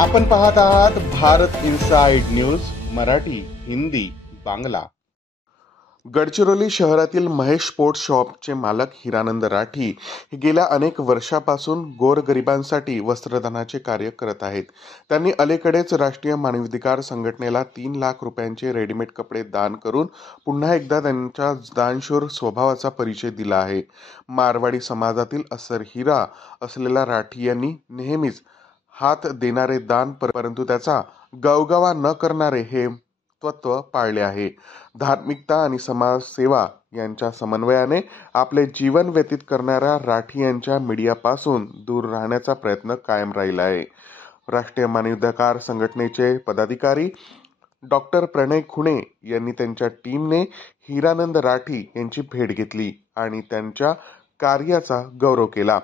आपण पाहत आहात भारत इनसाइड न्यूज मराठी, हिंदी, बांगला। गडचिरोली शहरातील महेश स्पोर्ट्स शॉपचे मालक हिरानंद राठी हे गेल्या अनेक वर्षापासून गोरगरिबांसाठी वस्त्रदानाचे कार्य करत आहेत। त्यांनी अलीकडेच राष्ट्रीय मानवाधिकार संघटनेला 3 लाख रुपयांचे रेडीमेड कपडे दान करून पुन्हा एकदा त्यांच्या दानशूर स्वभावाचा परिचय दिला आहे। मारवाडी समाजातील असर हिरा असलेल्या राठी यांनी नेहमीच हात देणारे दान परंतु त्याचा गवगवा न करणारे हे तत्व पाळले आहे। धार्मिकता आणि समाजसेवा यांच्या समन्वयाने आपले जीवन व्यतीत करणाऱ्या राठी यांच्या मीडियापासून दूर राहण्याचा प्रयत्न कायम राहिला आहे। राष्ट्रीय मानवाधिकार संघटनेचे पदाधिकारी डॉक्टर प्रणय खुणे यांनी त्यांच्या टीमने हिरानंद राठी यांची भेट घेतली आणि त्यांच्या कार्याचा गौरव केला।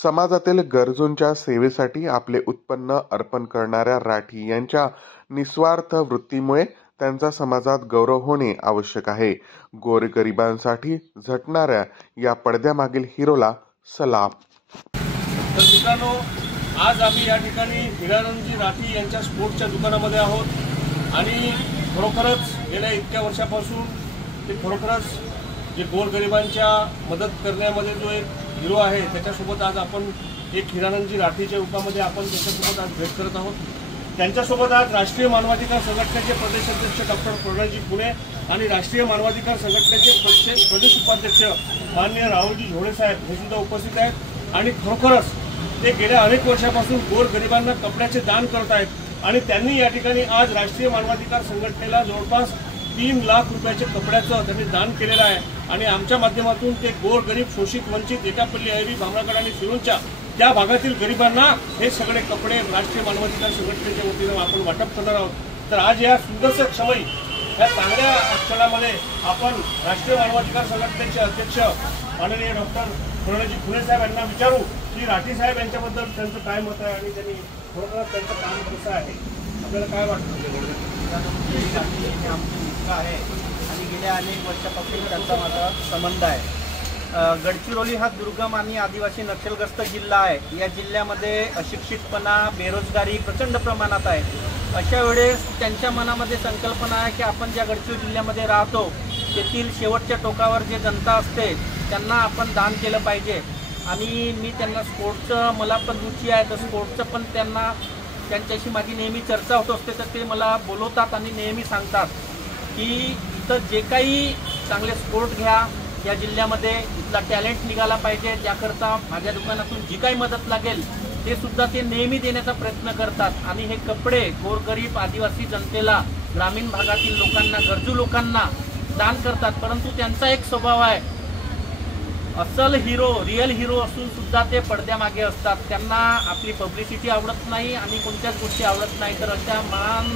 समाजातील गरजूंच्या सेवेसाठी आपले उत्पन्न अर्पण करणाऱ्या राठी यांच्या निस्वार्थ वृत्तीमुळे त्यांचा समाजात गौरव होणे आवश्यक आहे। गोरगरिबांसाठी झटणाऱ्या या पडद्यामागील हिरोला सलाम। तर मित्रांनो, आज आम्ही या ठिकाणी हिरानंदजी राठी यांच्या स्पोर्ट्सच्या दुकानामध्ये आहोत आणि खरोखरच गेल्या इतक्या वर्षापासून ते खरोखरच जे गोरगरिबांच्या मदत करण्यामध्ये जो एक हिरो आहे त्याच्यासोबत आज आपण एक हिरानंदजी राठीच्या रूपामध्ये आपण त्याच्यासोबत आज भेट करत आहोत। त्यांच्यासोबत आज राष्ट्रीय मानवाधिकार संघटनेचे प्रदेश अध्यक्ष डॉक्टर प्रणयजी खुणे आणि राष्ट्रीय मानवाधिकार संघटनेचे प्रदेश उपाध्यक्ष माननीय राहुलजी झोडे साहेब हे सुद्धा उपस्थित आहेत आणि खरोखरच ते गेल्या अनेक वर्षापासून गोरगरिबांना कपड्याचे दान करत आहेत आणि त्यांनी या ठिकाणी आज राष्ट्रीय मानवाधिकार संघटनेला जवळपास 3 लाख रुपयाचे कपड्याचं त्यांनी दान केलेलं आहे आणि आमच्या माध्यमातून ते गोरगरीब, शोषित, वंचित, एटापल्ली, ऐरी, भामरागड आणि सिरोंचा त्या भागातील गरिबांना हे सगळे कपडे राष्ट्रीय मानवाधिकार संघटनेच्या वतीनं आपण वाटप करणार आहोत। तर आज या सुंदरशा क्षमयी या चांगल्या क्षणामध्ये आपण राष्ट्रीय मानवाधिकार संघटनेचे अध्यक्ष माननीय डॉक्टर प्रणयजी खुणे साहेब यांना विचारू की राठी साहेब यांच्याबद्दल त्यांचं काय मत आहे आणि त्यांनी खरोखर त्यांचं काम कसं आहे, आपल्याला काय वाटतं? आहे आणि गेल्या अनेक वर्षापासून त्यांचा माझा संबंध आहे। गडचिरोली हा दुर्गम आणि आदिवासी नक्षलग्रस्त जिल्हा आहे। या जिल्ह्यामध्ये अशिक्षितपणा, बेरोजगारी प्रचंड प्रमाणात आहे। अशा वेळेस त्यांच्या मनामध्ये संकल्पना आहे की आपण ज्या गडचिरोली जिल्ह्यामध्ये राहतो तेथील शेवटच्या टोकावर जे जनता असते त्यांना आपण दान केलं पाहिजे आणि मी त्यांना स्पोर्ट्सचं मला पण रुची आहे, तर स्पोर्ट्सचं पण त्यांच्याशी माझी नेहमी चर्चा होत असते। तर ते मला बोलवतात आणि नेहमी सांगतात की इथं जे काही चांगले स्पोर्ट घ्या, या जिल्ह्यामध्ये इथला टॅलेंट निघाला पाहिजे, त्याकरता माझ्या दुकानातून जी काही मदत लागेल ते सुद्धा ते नेहमी देण्याचा प्रयत्न करतात आणि हे कपडे गोरगरीब आदिवासी जनतेला, ग्रामीण भागातील लोकांना, गरजू लोकांना दान करतात। परंतु त्यांचा एक स्वभाव आहे, असल हिरो, रिअल हिरो असून सुद्धा ते पडद्यामागे असतात। त्यांना आपली पब्लिसिटी आवडत नाही आणि कोणत्याच गोष्टी आवडत नाही। तर अशा महान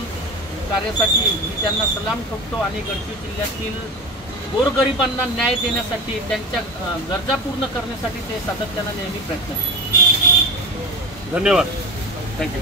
कार्यासाठी मी त्यांना सलाम ठोकतो आणि गडचिरोली जिल्ह्यातील गोरगरिबांना न्याय देण्यासाठी, त्यांच्या गरजा पूर्ण करण्यासाठी ते सातत्याने नेहमी प्रयत्न करतात। धन्यवाद, थँक्यू।